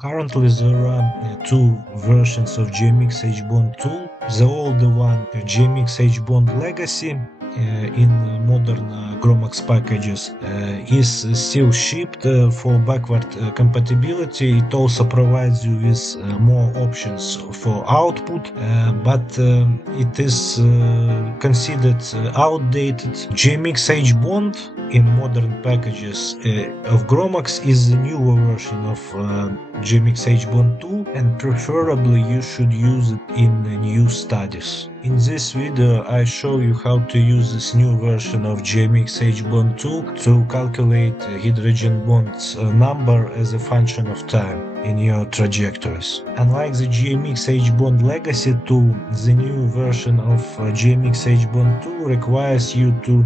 Currently there are two versions of GMX hbond tool. The older one, GMX hbond legacy, in modern GROMACS packages, is still shipped for backward compatibility. It also provides you with more options for output, but it is considered outdated. GMX hbond in modern packages of GROMACS is the newer version of GMX hbond tool, and preferably you should use it in new studies. In this video I show you how to use this new version of GMX hbond tool to calculate hydrogen bonds number as a function of time in your trajectories. Unlike the GMX hbond legacy tool, the new version of GMX hbond tool requires you to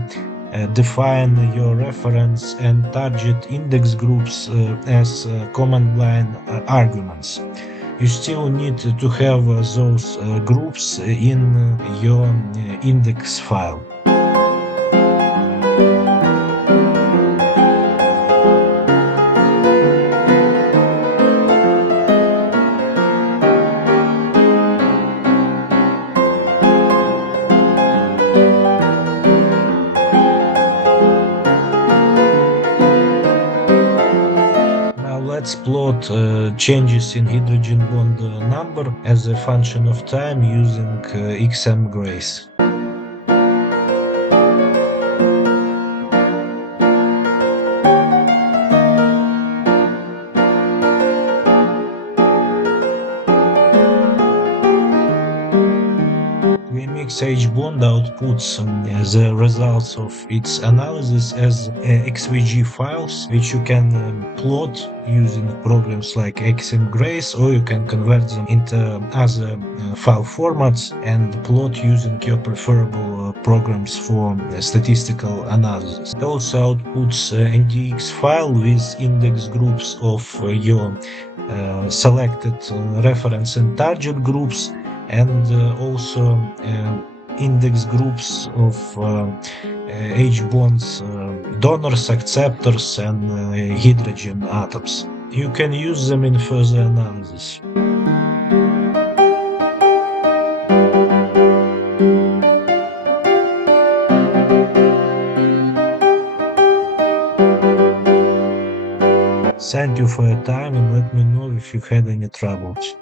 define your reference and target index groups as command line arguments. You still need to have those groups in your index file. Let's plot changes in hydrogen bond number as a function of time using XM grace. GROMACS hbond outputs the results of its analysis as XVG files, which you can plot using programs like XM grace, or you can convert them into other file formats and plot using your preferable programs for statistical analysis. It also outputs NDX file with index groups of your selected reference and target groups, and also index groups of H-bonds, donors, acceptors, and hydrogen atoms. You can use them in further analysis. Thank you for your time, and let me know if you had any troubles.